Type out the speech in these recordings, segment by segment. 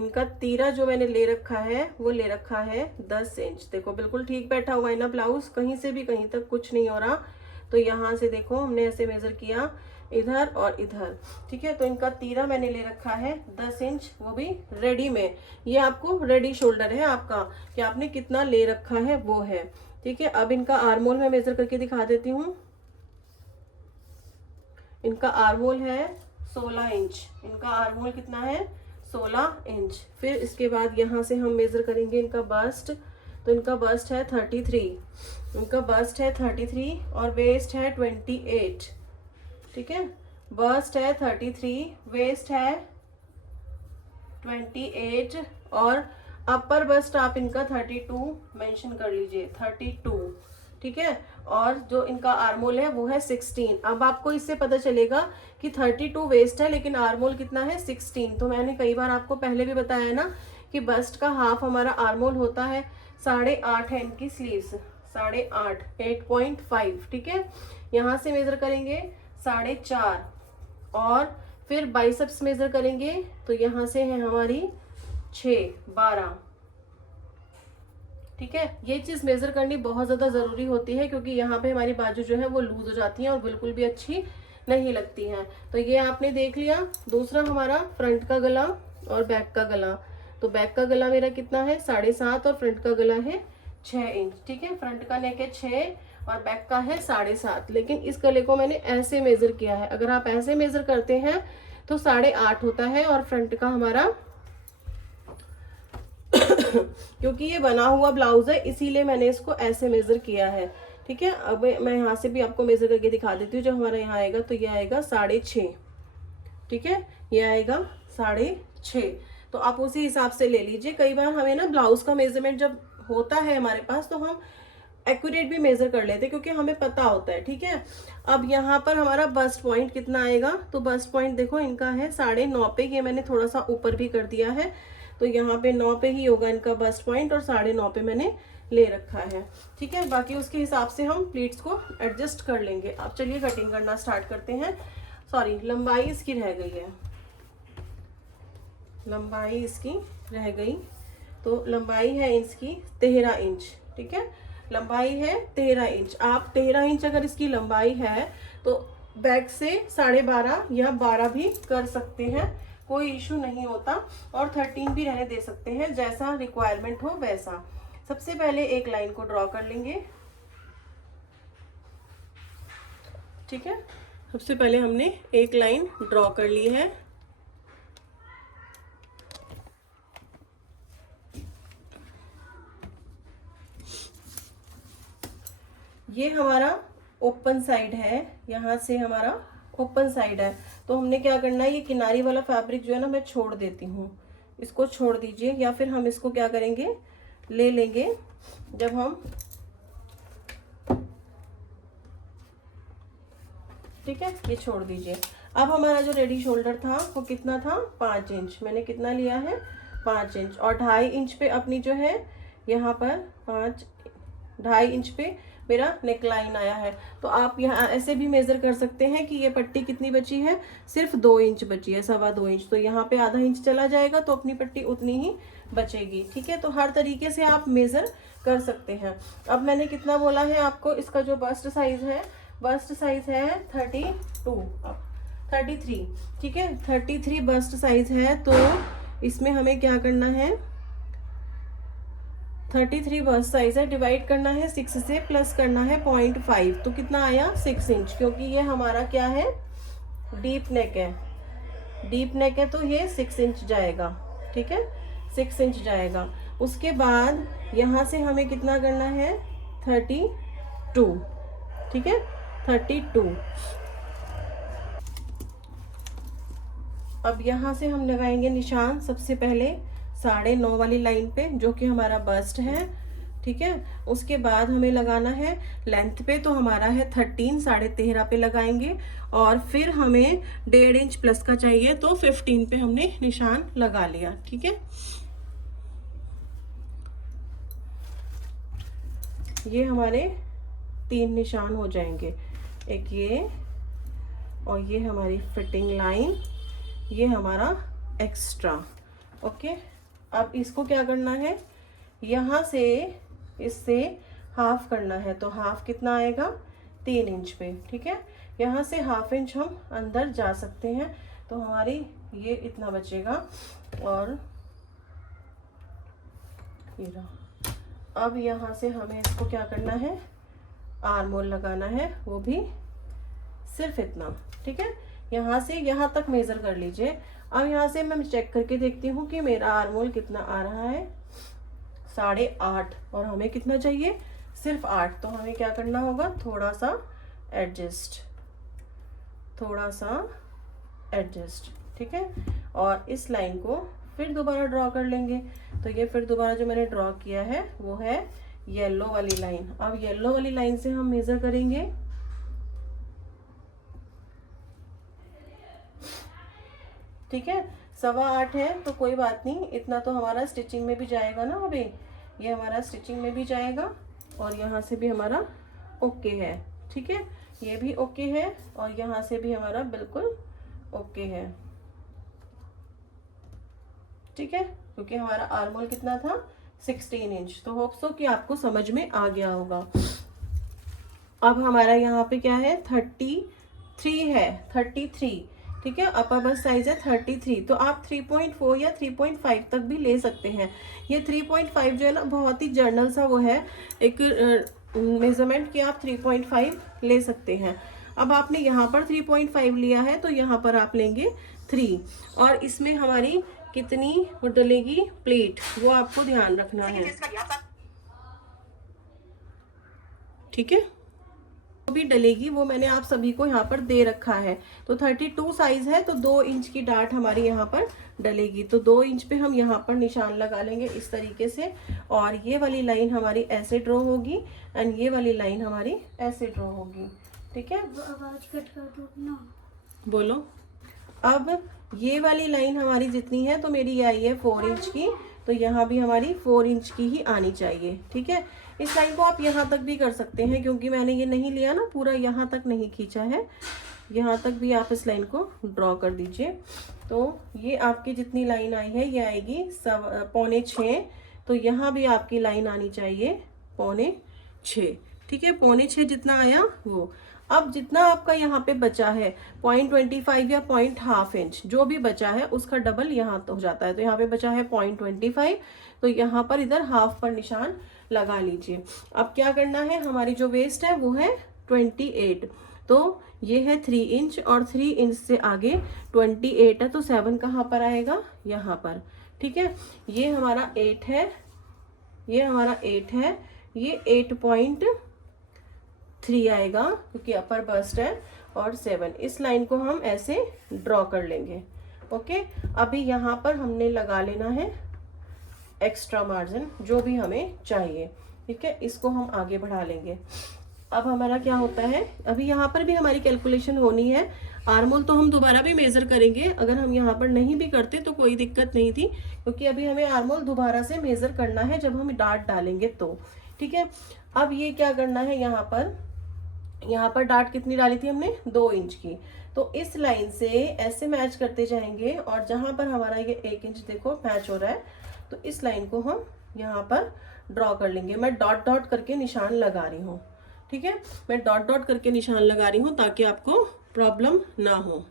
इनका तीरा जो मैंने ले रखा है वो ले रखा है 10 इंच। देखो बिल्कुल ठीक बैठा हुआ है ना ब्लाउज, कहीं से भी कहीं तक कुछ नहीं हो रहा। तो यहाँ से देखो हमने ऐसे मेजर किया इधर और इधर, ठीक है। तो इनका तीरा मैंने ले रखा है 10 इंच, वो भी रेडी में। ये आपको रेडी शोल्डर है आपका, कि आपने कितना ले रखा है वो है, ठीक है। अब इनका आर्मोल मैं मेजर करके दिखा देती हूँ। इनका आर्मोल है 16 इंच। इनका आर्मोल कितना है? 16 इंच। फिर इसके बाद यहाँ से हम मेजर करेंगे इनका बस्ट। तो इनका बस्ट है 33, इनका बस्ट है 33 और वेस्ट है 28, ठीक है। बस्ट है 33, वेस्ट है 28 और अपर बस्ट आप इनका 32 मेंशन कर लीजिए, 32, ठीक है। और जो इनका आर्मोल है वो है 16। अब आपको इससे पता चलेगा कि 32 वेस्ट है लेकिन आर्मोल कितना है? 16। तो मैंने कई बार आपको पहले भी बताया है ना कि बस्ट का हाफ हमारा आर्मोल होता है 8.5 है इनकी स्लीव्स, 8.5, 8.5, ठीक है। यहाँ से मेजर करेंगे 4.5 और फिर बाइसेप्स मेजर करेंगे तो यहाँ से है हमारी 6, 12, ठीक है। ये चीज मेजर करनी बहुत ज्यादा जरूरी होती है क्योंकि यहाँ पे हमारी बाजू जो है वो लूज हो जाती है और बिल्कुल भी अच्छी नहीं लगती हैं। तो ये आपने देख लिया। दूसरा हमारा फ्रंट का गला और बैक का गला। तो बैक का गला मेरा कितना है? 7.5 और फ्रंट का गला है 6 इंच, ठीक है। फ्रंट का नेक है 6 और बैक का है 7.5। लेकिन इस गले को मैंने ऐसे मेजर किया है। अगर आप ऐसे मेजर करते हैं तो 8.5 होता है और फ्रंट का हमारा क्योंकि ये बना हुआ ब्लाउज है इसीलिए मैंने इसको ऐसे मेजर किया है, ठीक है। अब मैं यहाँ से भी आपको मेजर करके दिखा देती हूँ। जो हमारा यहाँ आएगा तो ये आएगा 6.5, ठीक है। ये आएगा 6.5। तो आप उसी हिसाब से ले लीजिए। कई बार हमें ना ब्लाउज का मेजरमेंट जब होता है हमारे पास तो हम एक्यूरेट भी मेजर कर लेते हैं क्योंकि हमें पता होता है, ठीक है। अब यहाँ पर हमारा बस्ट पॉइंट कितना आएगा? तो बस्ट पॉइंट देखो इनका है 9.5 पे। ये मैंने थोड़ा सा ऊपर भी कर दिया है तो यहाँ पे 9 पे ही होगा इनका बस्ट पॉइंट और 9.5 पे मैंने ले रखा है, ठीक है। बाकी उसके हिसाब से हम प्लीट्स को एडजस्ट कर लेंगे। अब चलिए कटिंग करना स्टार्ट करते हैं। सॉरी, लंबाई इसकी रह गई है, लंबाई इसकी रह गई। तो लंबाई है इसकी 13 इंच, ठीक है। लंबाई है 13 इंच। आप 13 इंच अगर इसकी लंबाई है तो बैक से 12.5 या 12 भी कर सकते हैं, कोई इशू नहीं होता। और 13 भी रहने दे सकते हैं, जैसा रिक्वायरमेंट हो वैसा। सबसे पहले एक लाइन को ड्रॉ कर लेंगे, ठीक है। सबसे पहले हमने एक लाइन ड्रॉ कर ली है। ये हमारा ओपन साइड है, यहाँ से हमारा ओपन साइड है। तो हमने क्या करना है, ये किनारी वाला फैब्रिक जो है ना मैं छोड़ देती हूँ, इसको छोड़ दीजिए। या फिर हम इसको क्या करेंगे, ले लेंगे जब हम, ठीक है, ये छोड़ दीजिए। अब हमारा जो रेडी शोल्डर था वो कितना था? 5 इंच। मैंने कितना लिया है? 5 इंच। और 2.5 इंच पे अपनी जो है यहाँ पर 2.5 इंच पे मेरा नेक लाइन आया है। तो आप यहाँ ऐसे भी मेजर कर सकते हैं कि ये पट्टी कितनी बची है? सिर्फ 2 इंच बची है, 2.25 इंच। तो यहाँ पे आधा इंच चला जाएगा तो अपनी पट्टी उतनी ही बचेगी, ठीक है। तो हर तरीके से आप मेजर कर सकते हैं। अब मैंने कितना बोला है आपको? इसका जो बस्ट साइज है, बस्ट साइज है 33, ठीक है। 33 बस्ट साइज है। तो इसमें हमें क्या करना है, 33 बस्ट साइज है, डिवाइड करना है 6 से, प्लस करना है 0.5। तो कितना आया? 6 इंच। क्योंकि ये हमारा क्या है, डीप नेक है, डीप नेक है तो ये 6 इंच जाएगा, ठीक है, 6 इंच जाएगा। उसके बाद यहाँ से हमें कितना करना है? 32, ठीक है, 32। अब यहाँ से हम लगाएंगे निशान सबसे पहले 9.5 वाली लाइन पे, जो कि हमारा बस्ट है, ठीक है। उसके बाद हमें लगाना है लेंथ पे, तो हमारा है 13, 13.5 पे लगाएंगे। और फिर हमें 1.5 इंच प्लस का चाहिए तो 15 पे हमने निशान लगा लिया, ठीक है। ये हमारे 3 निशान हो जाएंगे, एक ये और ये हमारी फिटिंग लाइन, ये हमारा एक्स्ट्रा, ओके, अब इसको क्या करना है, यहाँ से इससे हाफ करना है, तो हाफ कितना आएगा, 3 इंच पे। ठीक है, यहाँ से हाफ इंच हम अंदर जा सकते हैं, तो हमारी ये इतना बचेगा। और ये रहा। अब यहाँ से हमें इसको क्या करना है, आर्म होल लगाना है, वो भी सिर्फ इतना। ठीक है, यहाँ से यहाँ तक मेजर कर लीजिए। अब यहाँ से मैं चेक करके देखती हूँ कि मेरा आर्म होल कितना आ रहा है, 8.5, और हमें कितना चाहिए, सिर्फ 8। तो हमें क्या करना होगा, थोड़ा सा एडजस्ट, थोड़ा सा एडजस्ट। ठीक है, और इस लाइन को फिर दोबारा ड्रॉ कर लेंगे। तो ये फिर दोबारा जो मैंने ड्रॉ किया है वो है येलो वाली लाइन। अब येलो वाली लाइन से हम मेजर करेंगे, ठीक है, 8.25 है, तो कोई बात नहीं, इतना तो हमारा स्टिचिंग में भी जाएगा ना। अभी ये हमारा स्टिचिंग में भी जाएगा, और यहाँ से भी हमारा ओके है। ठीक है, ये भी ओके है, और यहाँ से भी हमारा बिल्कुल ओके है। ठीक है, क्योंकि हमारा आर्म होल कितना था, 16 इंच। तो होप सो कि आपको समझ में आ गया होगा। अब हमारा यहाँ पे क्या है, 33 है, 33। ठीक है, अपर बस्ट साइज है 33, तो आप 3.4 या 3.5 तक भी ले सकते हैं। ये 3.5 जो है ना, बहुत ही जर्नल सा वो है, एक मेजरमेंट कि आप 3.5 ले सकते हैं। अब आपने यहाँ पर 3.5 लिया है, तो यहाँ पर आप लेंगे 3, और इसमें हमारी कितनी वो डलेगी प्लेट, वो आपको ध्यान रखना है। ठीक है, जो भी डलेगी वो मैंने आप सभी को यहाँ पर दे रखा है। तो 32 साइज है, तो 2 इंच की डार्ट हमारी यहाँ पर डलेगी। तो 2 इंच पे हम यहाँ पर निशान लगा लेंगे इस तरीके से, और ये वाली लाइन हमारी ऐसे ड्रॉ होगी, एंड ये वाली लाइन हमारी ऐसे ड्रॉ होगी। ठीक है, आवाज कट कर दो ना, बोलो। अब ये वाली लाइन हमारी जितनी है, तो मेरी ये आई है 4 इंच की, तो यहाँ भी हमारी 4 इंच की ही आनी चाहिए। ठीक है, इस लाइन को आप यहाँ तक भी कर सकते हैं, क्योंकि मैंने ये नहीं लिया ना, पूरा यहाँ तक नहीं खींचा है, यहाँ तक भी आप इस लाइन को ड्रॉ कर दीजिए। तो ये आपकी जितनी लाइन आई है, ये आएगी 6.25, तो यहाँ भी आपकी लाइन आनी चाहिए 6.25। ठीक है, 6.25 जितना आया वो। अब जितना आपका यहाँ पे बचा है 0.25 या 0.5 इंच, जो भी बचा है उसका डबल यहाँ तो हो जाता है। तो यहाँ पे बचा है 0.25, तो यहाँ पर इधर हाफ पर निशान लगा लीजिए। अब क्या करना है, हमारी जो वेस्ट है वो है 28, तो ये है 3 इंच, और 3 इंच से आगे 28 है, तो 7 कहाँ पर आएगा, यहाँ पर। ठीक है, ये हमारा 8 है, ये हमारा 8 है, ये 8.3 आएगा, क्योंकि अपर बस्ट है, और 7। इस लाइन को हम ऐसे ड्रॉ कर लेंगे। ओके, अभी यहाँ पर हमने लगा लेना है एक्स्ट्रा मार्जिन, जो भी हमें चाहिए। ठीक है, इसको हम आगे बढ़ा लेंगे। अब हमारा क्या होता है, अभी यहाँ पर भी हमारी कैलकुलेशन होनी है। आर्म होल तो हम दोबारा भी मेजर करेंगे, अगर हम यहाँ पर नहीं भी करते तो कोई दिक्कत नहीं थी, क्योंकि अभी हमें आर्म होल दोबारा से मेजर करना है जब हम डार्ट डालेंगे तो। ठीक है, अब ये क्या करना है, यहाँ पर डार्ट कितनी डाली थी हमने, 2 इंच की, तो इस लाइन से ऐसे मैच करते जाएंगे, और जहां पर हमारा ये 1 इंच देखो मैच हो रहा है, तो इस लाइन को हम यहाँ पर ड्रॉ कर लेंगे। मैं डॉट डॉट करके निशान लगा रही हूँ। ठीक है, मैं डॉट डॉट करके निशान लगा रही हूँ ताकि आपको प्रॉब्लम ना हो।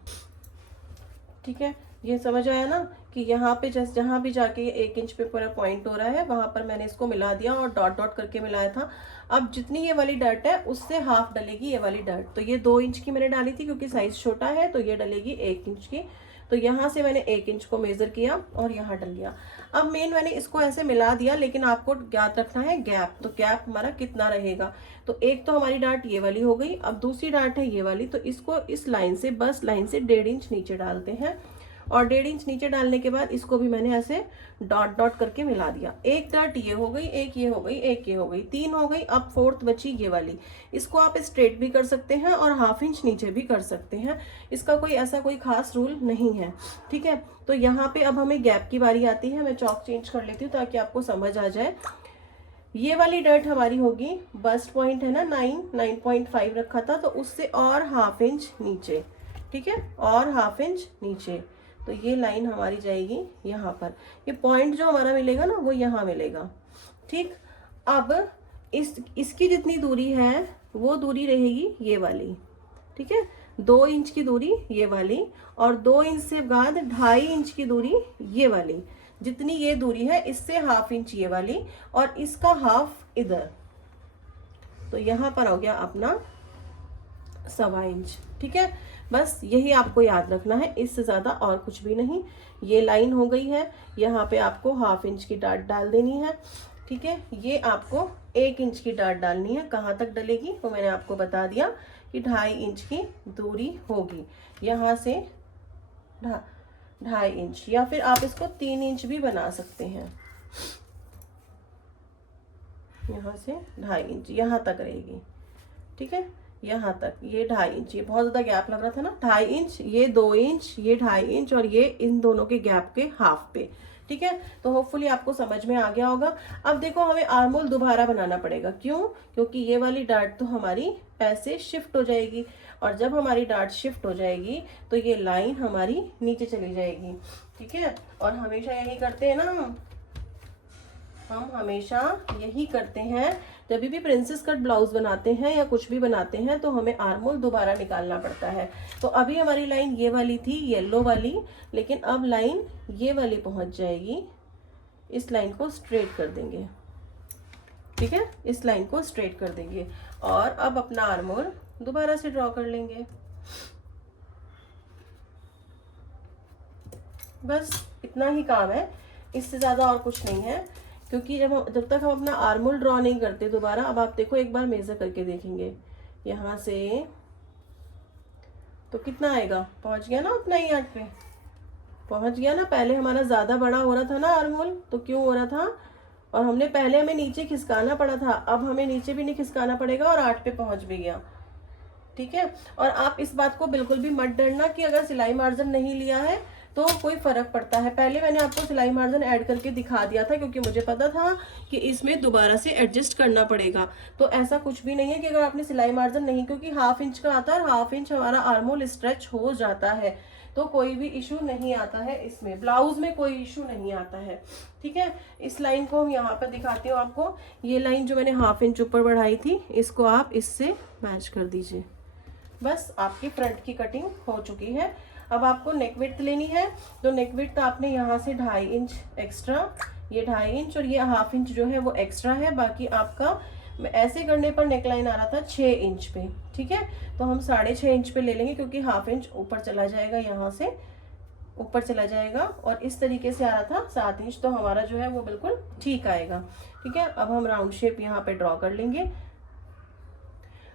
ठीक है, ये समझ आया ना, कि यहाँ पे जहाँ भी जाके ये 1 इंच पे पूरा पॉइंट हो रहा है, वहां पर मैंने इसको मिला दिया और डॉट डॉट करके मिलाया था। अब जितनी ये वाली डर्ट है उससे हाफ डलेगी ये वाली डर्ट, तो ये 2 इंच की मैंने डाली थी, क्योंकि साइज छोटा है, तो ये डलेगी 1 इंच की। तो यहाँ से मैंने 1 इंच को मेजर किया और यहाँ डल गया। अब मेन मैंने इसको ऐसे मिला दिया, लेकिन आपको याद रखना है गैप, तो गैप हमारा कितना रहेगा। तो एक तो हमारी डार्ट ये वाली हो गई, अब दूसरी डार्ट है ये वाली, तो इसको इस लाइन से, बस लाइन से 1.5 इंच नीचे डालते हैं, और 1.5 इंच नीचे डालने के बाद इसको भी मैंने ऐसे डॉट डॉट करके मिला दिया। एक डार्ट ये हो गई, एक ये हो गई, एक ये हो गई, 3 हो गई। अब 4th बची ये वाली, इसको आप स्ट्रेट भी कर सकते हैं और ½ इंच नीचे भी कर सकते हैं, इसका कोई ऐसा कोई खास रूल नहीं है। ठीक है, तो यहाँ पे अब हमें गैप की बारी आती है। मैं चौक चेंज कर लेती हूँ ताकि आपको समझ आ जाए। ये वाली डर्ट हमारी होगी, बस्ट पॉइंट है ना 9.5 रखा था, तो उससे और ½ इंच नीचे। ठीक है, और ½ इंच नीचे, तो ये लाइन हमारी जाएगी यहाँ पर, ये पॉइंट जो हमारा मिलेगा ना वो यहाँ मिलेगा। ठीक, अब इसकी जितनी दूरी है वो दूरी रहेगी ये वाली, ठीक है, 2 इंच की दूरी ये वाली, और 2 इंच से बाद 2.5 इंच की दूरी ये वाली, जितनी ये दूरी है इससे 1/2 इंच ये वाली, और इसका हाफ इधर, तो यहाँ पर हो गया अपना 1.25 इंच। ठीक है, बस यही आपको याद रखना है, इससे ज़्यादा और कुछ भी नहीं। ये लाइन हो गई है, यहाँ पे आपको 1/2 इंच की डाट डाल देनी है। ठीक है, ये आपको 1 इंच की डाट डालनी है। कहाँ तक डलेगी वो मैंने आपको बता दिया कि 2.5 इंच की दूरी होगी, यहाँ से 2.5 इंच, या फिर आप इसको 3 इंच भी बना सकते हैं। यहाँ से 2.5 इंच यहाँ तक रहेगी। ठीक है, यहाँ तक ये 2.5 इंच, ये बहुत ज़्यादा गैप लग रहा था ना, 2.5 इंच, ये 2 इंच, ये 2.5 इंच, और ये इन दोनों के गैप के हाफ पे। ठीक है, तो होपफुली आपको समझ में आ गया होगा। अब देखो हमें आर्म होल दोबारा बनाना पड़ेगा, क्यों? क्योंकि ये वाली डार्ट तो हमारी ऐसे शिफ्ट हो जाएगी, और जब हमारी डार्ट शिफ्ट हो जाएगी तो ये लाइन हमारी नीचे चली जाएगी। ठीक है, और हमेशा यही करते हैं ना हम हमेशा यही करते हैं, जब भी प्रिंसेस कट ब्लाउज बनाते हैं या कुछ भी बनाते हैं तो हमें आर्म होल दोबारा निकालना पड़ता है। तो अभी हमारी लाइन ये वाली थी, येलो वाली, लेकिन अब लाइन ये वाली पहुंच जाएगी। इस लाइन को स्ट्रेट कर देंगे। ठीक है, इस लाइन को स्ट्रेट कर देंगे, और अब अपना आर्म होल दोबारा से ड्रॉ कर लेंगे। बस इतना ही काम है, इससे ज़्यादा और कुछ नहीं है, क्योंकि जब तक हम अपना आर्म होल ड्रॉ नहीं करते दोबारा। अब आप देखो, एक बार मेजर करके देखेंगे, यहाँ से तो कितना आएगा, पहुँच गया ना अपना ही 8 पे, पहुँच गया ना। पहले हमारा ज़्यादा बड़ा हो रहा था ना आर्म होल, तो क्यों हो रहा था, और हमें नीचे खिसकाना पड़ा था, अब हमें नीचे भी नहीं खिसकाना पड़ेगा और 8 पे पहुँच भी गया। ठीक है, और आप इस बात को बिल्कुल भी मत डरना कि अगर सिलाई मार्जिन नहीं लिया है तो कोई फर्क पड़ता है। पहले मैंने आपको सिलाई मार्जिन ऐड करके दिखा दिया था, क्योंकि मुझे पता था कि इसमें दोबारा से एडजस्ट करना पड़ेगा। तो ऐसा कुछ भी नहीं है कि अगर आपने सिलाई मार्जिन नहीं, क्योंकि 1/2 इंच का आता है, 1/2 इंच हमारा आर्म होल स्ट्रेच हो जाता है, तो कोई भी इशू नहीं आता है इसमें, ब्लाउज में कोई इशू नहीं आता है। ठीक है, इस लाइन को हम यहाँ पर दिखाती हूँ आपको। ये लाइन जो मैंने 1/2 इंच ऊपर बढ़ाई थी, इसको आप इससे मैच कर दीजिए। बस आपकी फ्रंट की कटिंग हो चुकी है। अब आपको नेक विड्थ लेनी है, तो नेक विड्थ आपने यहाँ से 2.5 इंच एक्स्ट्रा, ये 2.5 इंच और ये 1/2 इंच जो है वो एक्स्ट्रा है। बाकी आपका ऐसे करने पर नेकलाइन आ रहा था 6 इंच पे। ठीक है, तो हम 6.5 इंच पे ले लेंगे, क्योंकि 1/2 इंच ऊपर चला जाएगा, यहाँ से ऊपर चला जाएगा, और इस तरीके से आ रहा था 7 इंच, तो हमारा जो है वो बिल्कुल ठीक आएगा। ठीक है, अब हम राउंड शेप यहाँ पे ड्रॉ कर लेंगे।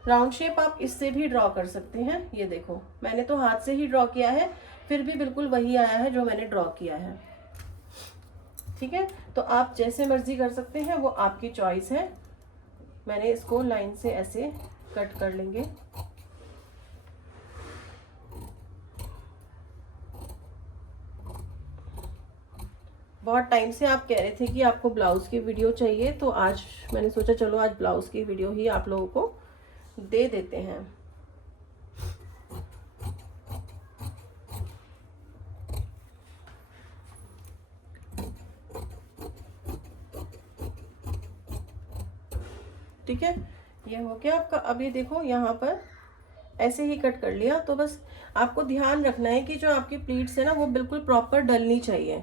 राउंड शेप आप इससे भी ड्रॉ कर सकते हैं। ये देखो, मैंने तो हाथ से ही ड्रॉ किया है, फिर भी बिल्कुल वही आया है जो मैंने ड्रॉ किया है। ठीक है, तो आप जैसे मर्जी कर सकते हैं, वो आपकी चॉइस है। मैंने इसको लाइन से ऐसे कट कर लेंगे। बहुत टाइम से आप कह रहे थे कि आपको ब्लाउज की वीडियो चाहिए, तो आज मैंने सोचा चलो आज ब्लाउज की वीडियो ही आप लोगों को दे देते हैं। ठीक है, ये हो गया आपका। अब ये देखो, यहाँ पर ऐसे ही कट कर लिया, तो बस आपको ध्यान रखना है कि जो आपकी प्लीट्स है ना वो बिल्कुल प्रॉपर डलनी चाहिए।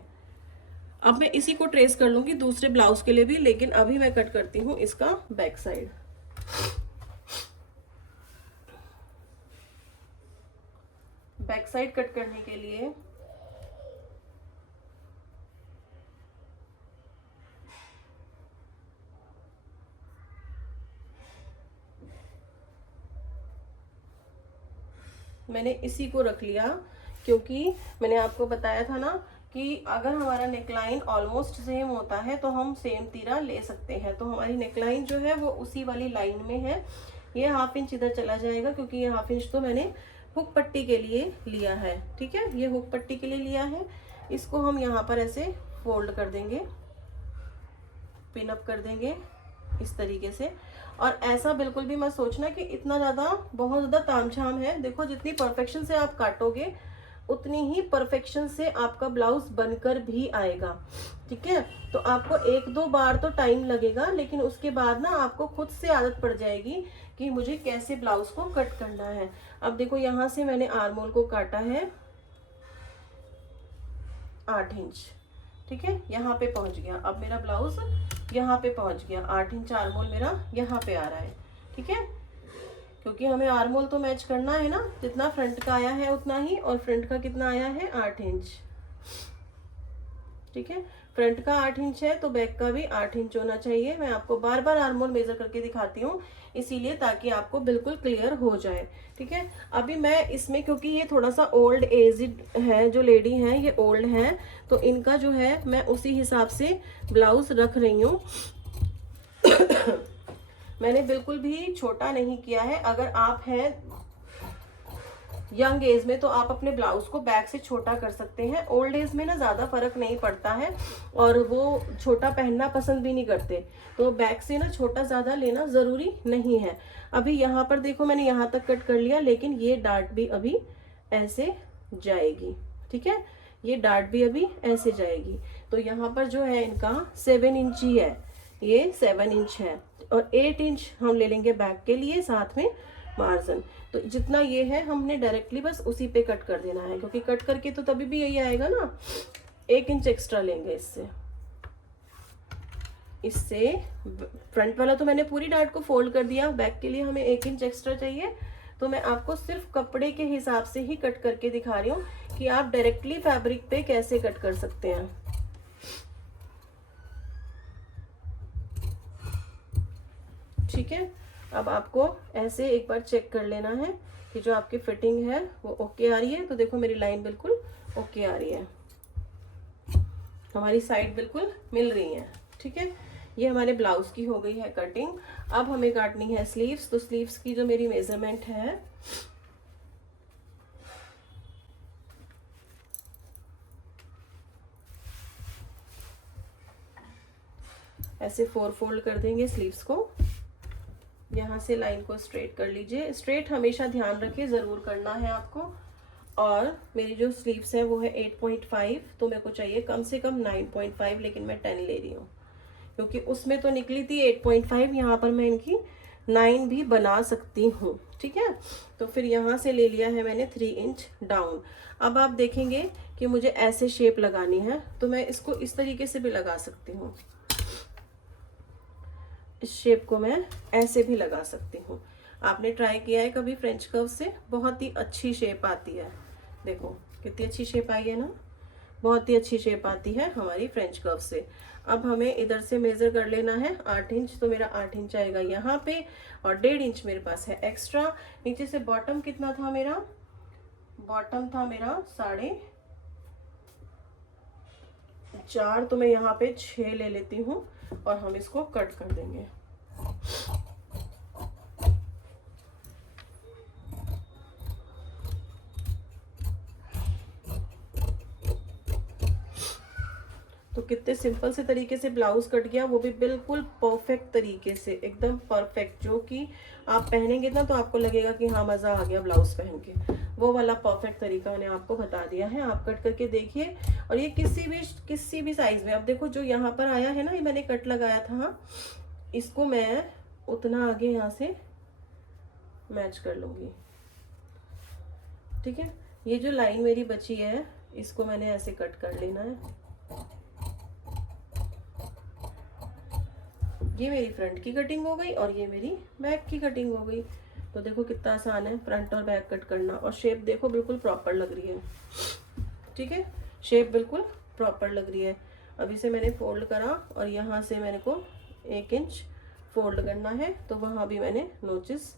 अब मैं इसी को ट्रेस कर लूंगी दूसरे ब्लाउज के लिए भी, लेकिन अभी मैं कट करती हूँ इसका back side. Back side cut करने के लिए मैंने इसी को रख लिया, क्योंकि मैंने आपको बताया था ना कि अगर हमारा नेकलाइन ऑलमोस्ट सेम होता है तो हम सेम तीरा ले सकते हैं। तो हमारी नेकलाइन जो है वो उसी वाली लाइन में है। ये 1/2 इंच इधर चला जाएगा, क्योंकि ये 1/2 इंच तो मैंने हुक पट्टी के लिए लिया है। ठीक है, ये हुक पट्टी के लिए लिया है। इसको हम यहाँ पर ऐसे फोल्ड कर देंगे, पिन अप कर देंगे इस तरीके से। और ऐसा बिल्कुल भी मत सोचना कि इतना ज़्यादा बहुत ज़्यादा तामझाम है। देखो, जितनी परफेक्शन से आप काटोगे उतनी ही परफेक्शन से आपका ब्लाउज बनकर भी आएगा। ठीक है, तो आपको 1-2 बार तो टाइम लगेगा, लेकिन उसके बाद ना आपको खुद से आदत पड़ जाएगी कि मुझे कैसे ब्लाउज को कट करना है। अब देखो यहाँ से मैंने आर्म होल को काटा है 8 इंच। ठीक है, यहाँ पे पहुंच गया। अब मेरा ब्लाउज यहाँ पे पहुंच गया, 8 इंच आर्म होल मेरा यहाँ पे आ रहा है। ठीक है, क्योंकि हमें आर्म होल तो मैच करना है ना, जितना फ्रंट का आया है उतना ही, और फ्रंट का कितना आया है 8 इंच। ठीक है, फ्रंट का 8 इंच है तो बैक का भी 8 इंच होना चाहिए। मैं आपको बार बार आर्म होल मेजर करके दिखाती हूँ, इसीलिए ताकि आपको बिल्कुल क्लियर हो जाए। ठीक है, अभी मैं इसमें, क्योंकि ये थोड़ा सा ओल्ड एजिड है, जो लेडी हैं ये ओल्ड हैं, तो इनका जो है मैं उसी हिसाब से ब्लाउज रख रही हूँ। मैंने बिल्कुल भी छोटा नहीं किया है। अगर आप हैं यंग एज में तो आप अपने ब्लाउज को बैक से छोटा कर सकते हैं। ओल्ड एज में ना ज़्यादा फर्क नहीं पड़ता है, और वो छोटा पहनना पसंद भी नहीं करते, तो बैक से ना छोटा ज़्यादा लेना ज़रूरी नहीं है। अभी यहाँ पर देखो मैंने यहाँ तक कट कर लिया, लेकिन ये डार्ट भी अभी ऐसे जाएगी। ठीक है, ये डार्ट भी अभी ऐसे जाएगी। तो यहाँ पर जो है इनका 7 इंच ही है, ये 7 इंच है, और 8 इंच हम ले लेंगे बैक के लिए, साथ में मार्जिन। तो जितना ये है हमने डायरेक्टली बस उसी पे कट कर देना है, क्योंकि कट करके तो तभी भी यही आएगा ना। 1 इंच एक्स्ट्रा लेंगे इससे फ्रंट वाला तो मैंने पूरी डार्ट को फोल्ड कर दिया, बैक के लिए हमें 1 इंच एक्स्ट्रा चाहिए। तो मैं आपको सिर्फ कपड़े के हिसाब से ही कट करके दिखा रही हूँ कि आप डायरेक्टली फैब्रिक पे कैसे कट कर सकते हैं। ठीक है, अब आपको ऐसे एक बार चेक कर लेना है कि जो आपकी फिटिंग है वो ओके आ रही है। तो देखो मेरी लाइन बिल्कुल ओके आ रही है, हमारी साइड बिल्कुल मिल रही है। ठीक है, ये हमारे ब्लाउज की हो गई है कटिंग। अब हमें काटनी है स्लीव्स। तो स्लीव्स की जो मेरी मेजरमेंट है, ऐसे 4 फोल्ड कर देंगे स्लीव्स को। यहाँ से लाइन को स्ट्रेट कर लीजिए, स्ट्रेट हमेशा ध्यान रखिए, ज़रूर करना है आपको। और मेरी जो स्लीव्स है वो है 8.5, तो मेरे को चाहिए कम से कम 9.5, लेकिन मैं 10 ले रही हूँ क्योंकि उसमें तो निकली थी 8.5, यहाँ पर मैं इनकी 9 भी बना सकती हूँ। ठीक है, तो फिर यहाँ से ले लिया है मैंने 3 इंच डाउन। अब आप देखेंगे कि मुझे ऐसे शेप लगानी है, तो मैं इसको इस तरीके से भी लगा सकती हूँ, इस शेप को मैं ऐसे भी लगा सकती हूँ। आपने ट्राई किया है कभी फ्रेंच कर्व से? बहुत ही अच्छी शेप आती है, देखो कितनी अच्छी शेप आई है ना, बहुत ही अच्छी शेप आती है हमारी फ्रेंच कर्व से। अब हमें इधर से मेजर कर लेना है 8 इंच, तो मेरा 8 इंच आएगा यहाँ पे, और 1.5 इंच मेरे पास है एक्स्ट्रा। नीचे से बॉटम कितना था मेरा? बॉटम था मेरा 4.5, तो मैं यहाँ पे 6 ले लेती हूँ, और हम इसको कट कर देंगे। तो कितने सिंपल से तरीके से ब्लाउज कट गया, वो भी बिल्कुल परफेक्ट तरीके से, एकदम परफेक्ट, जो कि आप पहनेंगे ना तो आपको लगेगा कि हाँ मज़ा आ गया ब्लाउज पहन के, वो वाला परफेक्ट तरीका मैंने आपको बता दिया है। आप कट करके देखिए, और ये किसी भी साइज में। अब देखो जो यहाँ पर आया है ना, ये मैंने कट लगाया था, इसको मैं उतना आगे यहाँ से मैच कर लूँगी। ठीक है, ये जो लाइन मेरी बची है इसको मैंने ऐसे कट कर लेना है। ये मेरी फ्रंट की कटिंग हो गई, और ये मेरी बैक की कटिंग हो गई। तो देखो कितना आसान है फ्रंट और बैक कट करना, और शेप देखो बिल्कुल प्रॉपर लग रही है। ठीक है, शेप बिल्कुल प्रॉपर लग रही है। अब इसे मैंने फोल्ड करा, और यहाँ से मेरे को 1 इंच फोल्ड करना है, तो वहाँ भी मैंने नोचेस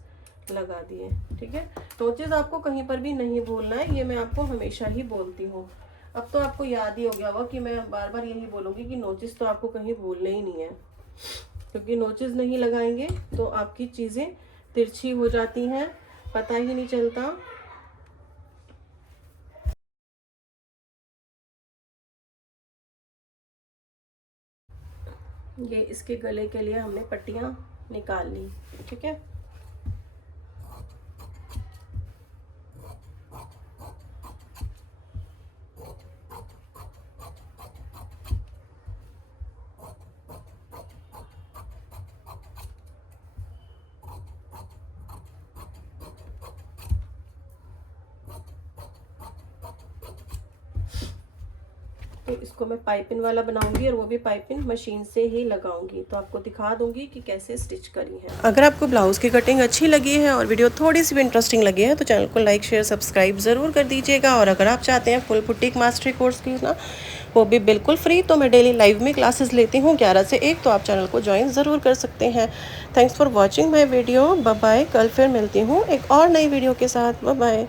लगा दिए। ठीक है, नोचेस आपको कहीं पर भी नहीं भूलना है, ये मैं आपको हमेशा ही बोलती हूँ। अब तो आपको याद ही हो गया होगा कि मैं बार बार यही बोलूँगी कि नोचेस तो आपको कहीं भूलने ही नहीं है, क्योंकि नोचेस नहीं लगाएंगे तो आपकी चीज़ें तिरछी हो जाती हैं, पता ही नहीं चलता। ये इसके गले के लिए हमने पट्टियाँ निकाल ली। ठीक है, तो इसको मैं पाइपिंग वाला बनाऊंगी और वो भी पाइपिंग मशीन से ही लगाऊंगी, तो आपको दिखा दूंगी कि कैसे स्टिच करी है। अगर आपको ब्लाउज़ की कटिंग अच्छी लगी है और वीडियो थोड़ी सी भी इंटरेस्टिंग लगी है तो चैनल को लाइक शेयर सब्सक्राइब ज़रूर कर दीजिएगा। और अगर आप चाहते हैं फुल बुटीक मास्टरी कोर्स की ना, वो भी बिल्कुल फ्री, तो मैं डेली लाइव में क्लासेस लेती हूँ 11 से 1, तो आप चैनल को ज्वाइन ज़रूर कर सकते हैं। Thanks for watching my video. Bye bye. कल फिर मिलती हूँ एक और नई वीडियो के साथ। Bye bye.